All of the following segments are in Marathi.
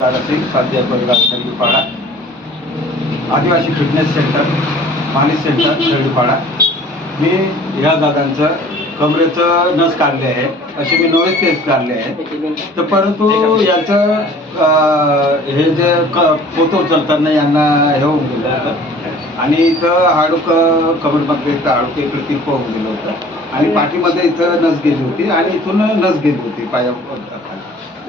सिंग साध्य परिवार खंडीपाड़ा आदिवासी फिटनेस सेंटर मालिश सेंटर खंडीपाड़ा मी ह्या दादांचं कमरेचं नस काढले आहे असे मी 9 केस काढले आहे तर परंतु याचं हे जे फोटो उचलताना यांना हे होऊन गेलं होतं आणि इथं हाडूक कमरमध्ये इथं हाडूक इकडे तिरपं होऊन गेलं होतं आणि पाठीमध्ये इथं नस गेली होती आणि इथून नस गेली होती पाया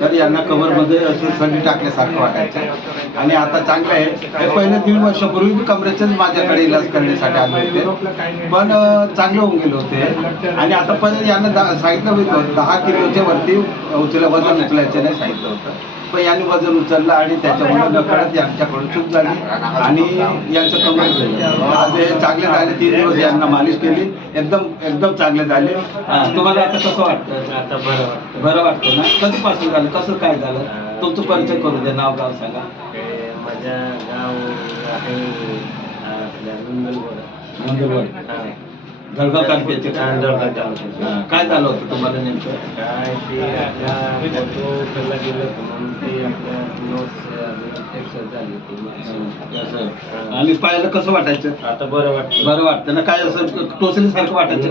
तर यांना कमरमध्ये असं संधी टाकल्यासारखं वाटायचं आणि आता चांगलं आहे. हे पहिले 1.5 वर्षापूर्वी मी कमरेचेच माझ्याकडे इलाज करण्यासाठी आले होते पण चांगले होऊन गेले होते आणि आता पण यांना सांगितलं होतं 10 किलोच्या वरती वजन उचलायचं नाही सांगितलं होतं पण यांनी वजन उचललं आणि त्याच्यामुळे नकळत यांच्याकडून चूक झाली आणि यांचं कमर झालं. आज हे चांगले झाले 3 दिवस यांना मालिश केली एकदम चांगले झाले. तुम्हाला आता कसं वाटतं? आता बरं वाटतं ना? कधीपासून झालं कसं काय झालं तुमचं परिचय करू दे नाव गाव सांगा. माझ्या गाव आहे आपल्या नंदुरबार जळगाव तालुक्याचे काय झालं होतं तुम्हाला नेमकं? काय ते आपला फोटो उचलला गेलं होतं म्हणून ते आपल्या नोस इन्फेक्शन झाली होती. आणि पायाला कसं वाटायचं? आता बरं वाटतं ना? काय असं टोचल्यासारखं वाटायचं?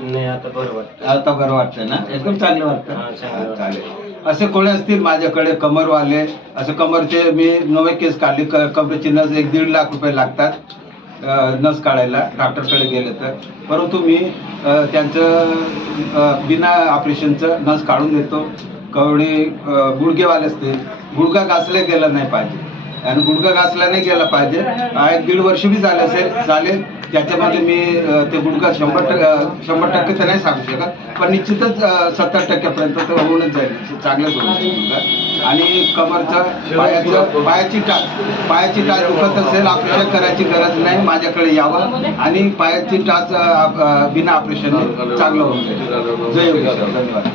नाही आता बरं वाटतं. आता बरं वाटतं ना? एकदम चांगलं वाटतं. चालेल. असे कोणी असतील माझ्याकडे कमरवाले असं कमरचे मी 9 केस काढले कमरेची नस 1-1.5 लाख रुपये लागतात नस काढायला डॉक्टरकडे गेले तर परंतु मी त्यांचं बिना ऑपरेशनचं नस काढून देतो. कवडी गुडघेवाले असतील गुडघा घासले गेला नाही पाहिजे आणि गुडघा घासला नाही गेला पाहिजे 1-1.5 वर्ष बी झाले असेल चालेल त्याच्यामध्ये मी ते गुडघा 100% तर नाही सांगू शकत पण निश्चितच 70% तर होऊनच जाईल चांगलंच होईल. आणि कमरचं पायाची टाच दुखत असेल ऑपरेशन करायची गरज नाही माझ्याकडे यावं आणि पायाची टाच बिना ऑपरेशन चांगलं होऊन जाईल. जय योगेश्वर. धन्यवाद.